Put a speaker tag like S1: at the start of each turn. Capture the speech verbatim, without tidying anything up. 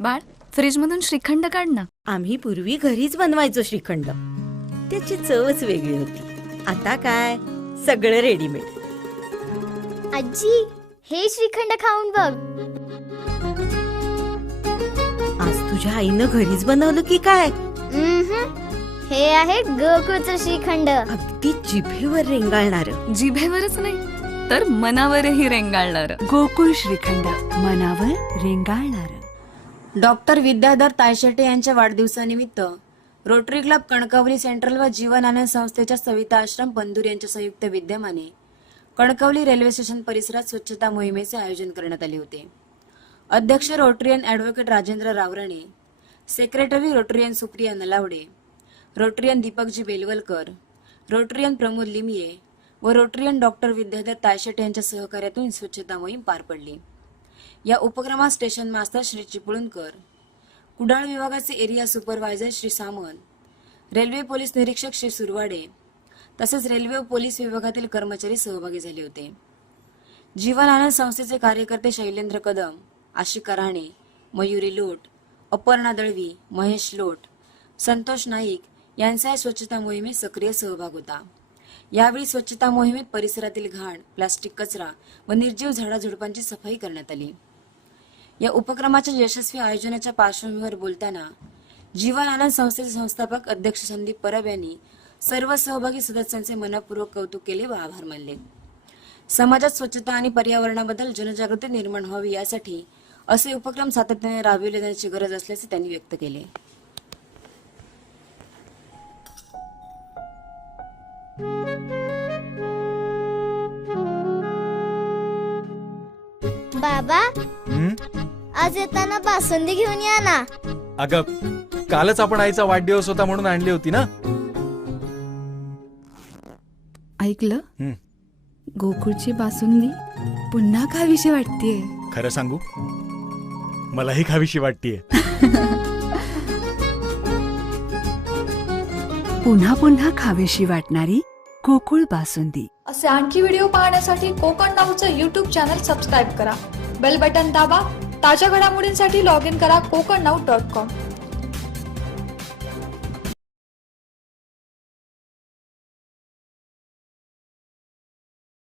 S1: बाळ, फ्रीज मधून श्रीखंड काढ ना.
S2: आम्ही पूर्वी घरीच बनवायचो श्रीखंड. त्याची चवच वेगळी होती. आता काय सगळं रेडीमेड.
S3: आजी, हे श्रीखंड खाऊन बघ.
S2: आज तुझ्या आईनं घरीच बनवलं की काय?
S3: उम्हम. हे आहे गोकुळचं श्रीखंड.
S2: अगदी जिभेवर रेंगाळणार.
S1: जिभेवरच नाही तर मनावरही रेंगाळणार.
S4: गोकुळ श्रीखंड, मनावर रेंगाळणार.
S5: डॉक्टर विद्याधर तायशेटे यांच्या वाढदिवसानिमित्त रोटरी क्लब कणकवली सेंट्रल व जीवन आनंद संस्थेच्या सविता आश्रम पंधूर यांच्या संयुक्त विद्यमाने कणकवली रेल्वे स्टेशन परिसरात स्वच्छता मोहिमेचे आयोजन करण्यात आले होते. अध्यक्ष Rotarian advocate Rajendra Raorane, secretary Rotarian Supriya Nalawade, Rotarian दीपकजी बेलवलकर, रोटरियन प्रमोद लिमये व रोटरियन डॉक्टर विद्याधर तायशेटे यांच्या सहकार्यातून स्वच्छता मोहीम पार पडली. या उपक्रमात स्टेशन मास्तर श्री चिपळूणकर, कुडाळ विभागाचे area supervisor Shri Samant, railway police निरीक्षक श्री सुरवाडे तसेच रेल्वे व पोलीस विभागातील कर्मचारी सहभागी झाले होते. जीवन आनंद संस्थेचे कार्यकर्ते शैलेंद्र कदम, आशिका राणे, मयुरी लोट, अपर्णा दळवी, महेश लोट, संतोष नाईक यांचा या स्वच्छता मोहिमेत सक्रिय सहभाग होता. यावेळी स्वच्छता मोहिमेत परिसरातील घाण, प्लास्टिक कचरा व निर्जीव झाडाझुडपांची सफाई करण्यात आली. या उपक्रमाच्या यशस्वी आयोजनाच्या पार्श्वभूमीवर बोलताना जीवन आनंद संस्थेचे संस्थापक अध्यक्ष संदीप परब यांनी सर्व सहभागी सदस्यांचे मनपूर्वक कौतुक केले व आभार मानले. समाजात स्वच्छता आणि पर्यावरणाबद्दल जनजागृती निर्माण व्हावी यासाठी असे उपक्रम सातत्याने राबविले जाण्याची गरज असल्याचे त्यांनी व्यक्त केले.
S3: बाबा,
S6: हं?
S3: आज येताना बासुंदी घेऊन या ना.
S6: अगं, कालच आपण आईचा वाढदिवस होता म्हणून आणली होती ना.
S4: ऐकलं?
S6: हं.
S4: गोकुळची बासुंदी पुन्हा खावीशी वाटतेय.
S6: खरं सांगू, मलाही खावीशी वाटतेय.
S4: पुन्हा पुन्हा खावीशी वाटणारी गोकुळ बासुंदी.
S7: असे आणखी व्हिडिओ पाहण्यासाठी कोकण नाऊचं यूट्यूब चॅनल सबस्क्राईब करा. बेल बटन दाबा. ताज्या घडामोडींसाठी लॉग इन करा कोकण नाऊ डॉट कॉम.